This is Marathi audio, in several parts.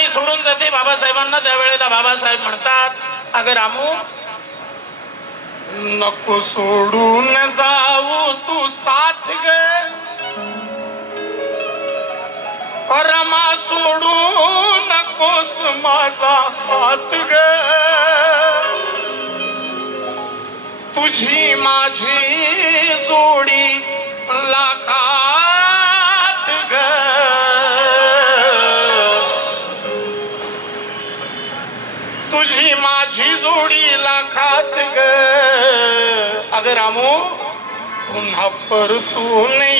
आई सोडून जाते. बाबासाहेबांना त्यावेळेला बाबासाहेब म्हणतात अगर रामू नको सोडून जाऊ तू साथ गे. रमा सोडू नकोस माझा हात ग. तुझी माझी जोडी लाखा அப்பரு தூணை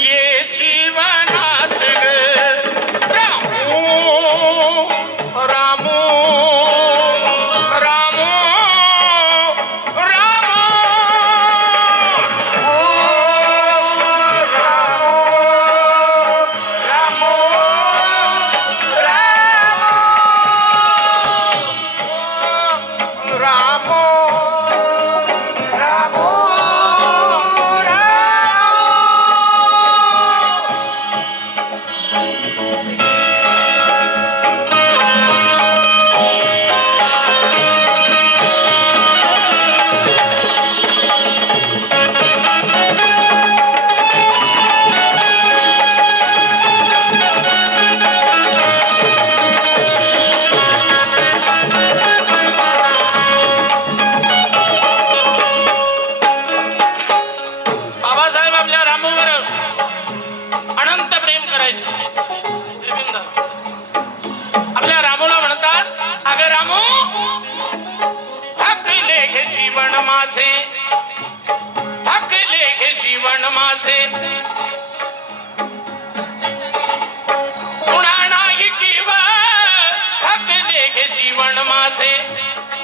माझे.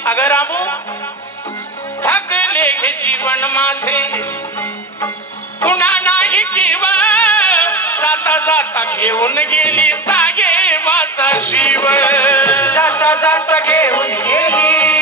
अगर आबू थकले हे जीवन माझे. पुन्हा नाही किंवा जाता जाता घेऊन गेली सागे वाचा शिव. जाता जाता घेऊन गेली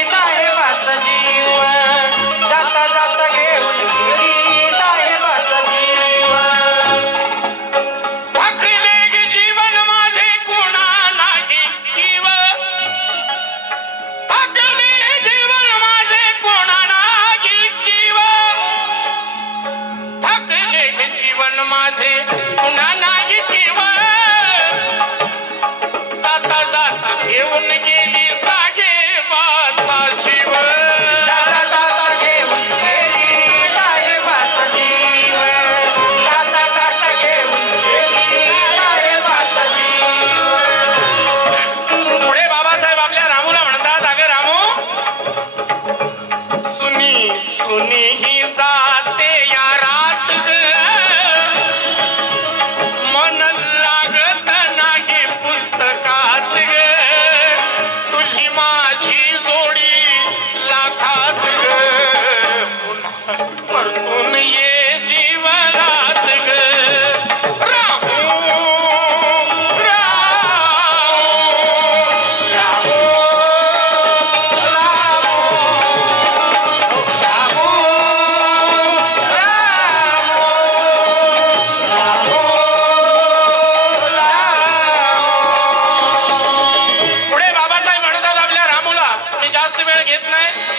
নাই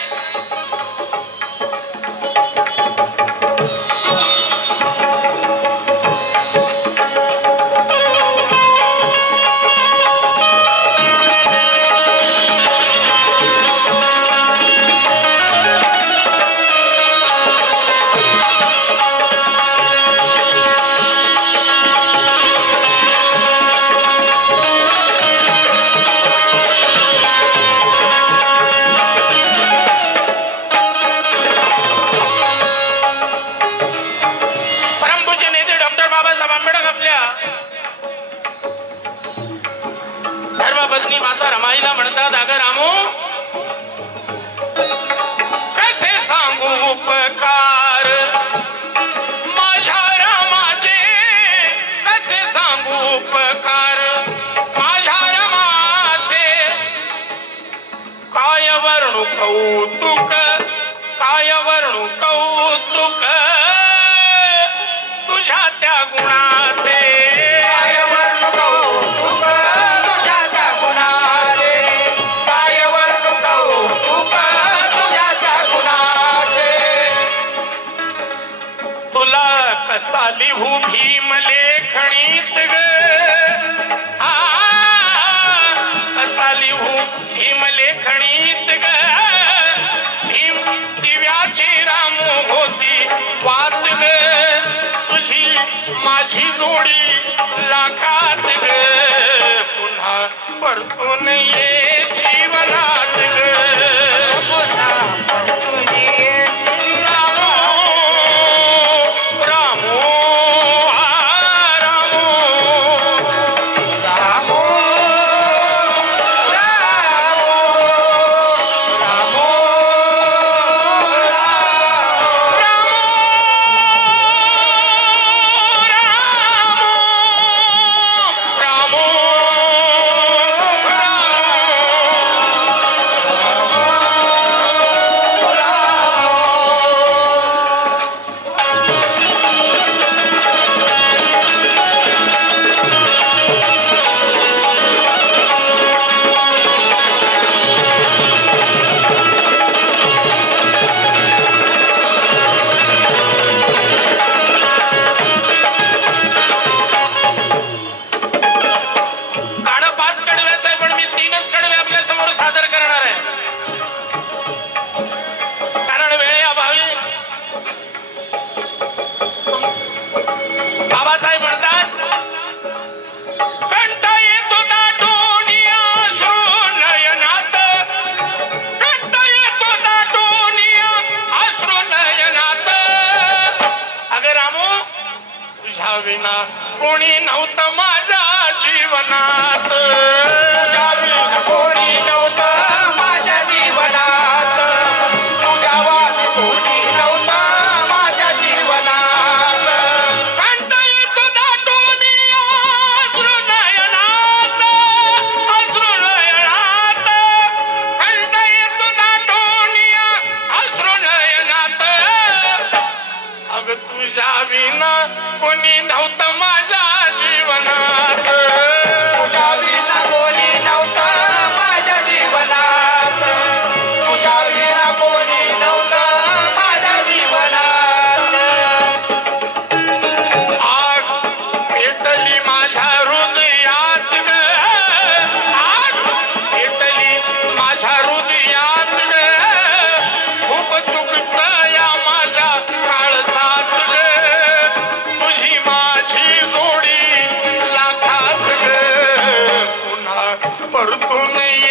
रामाला म्हणतात अगं रामू कसे सांगू उपकार? माझ्या रामाचे कसे सांगू उपकार? माझ्या रामाचे काय वर्णू कौतुक माझी जोडी लाखात पुन्हा परतून कोणी नव्हतं माझ्या जीवनात. పడుతున్నాయి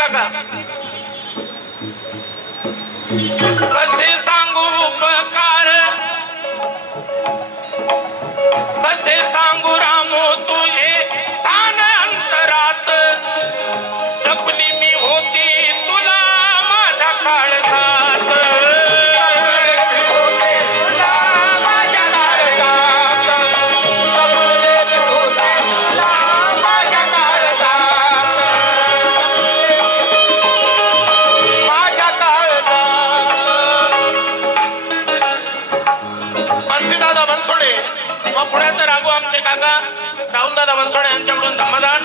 কাকা काका राहुल दादा बनसोडे यांच्याकडून धम्मदान.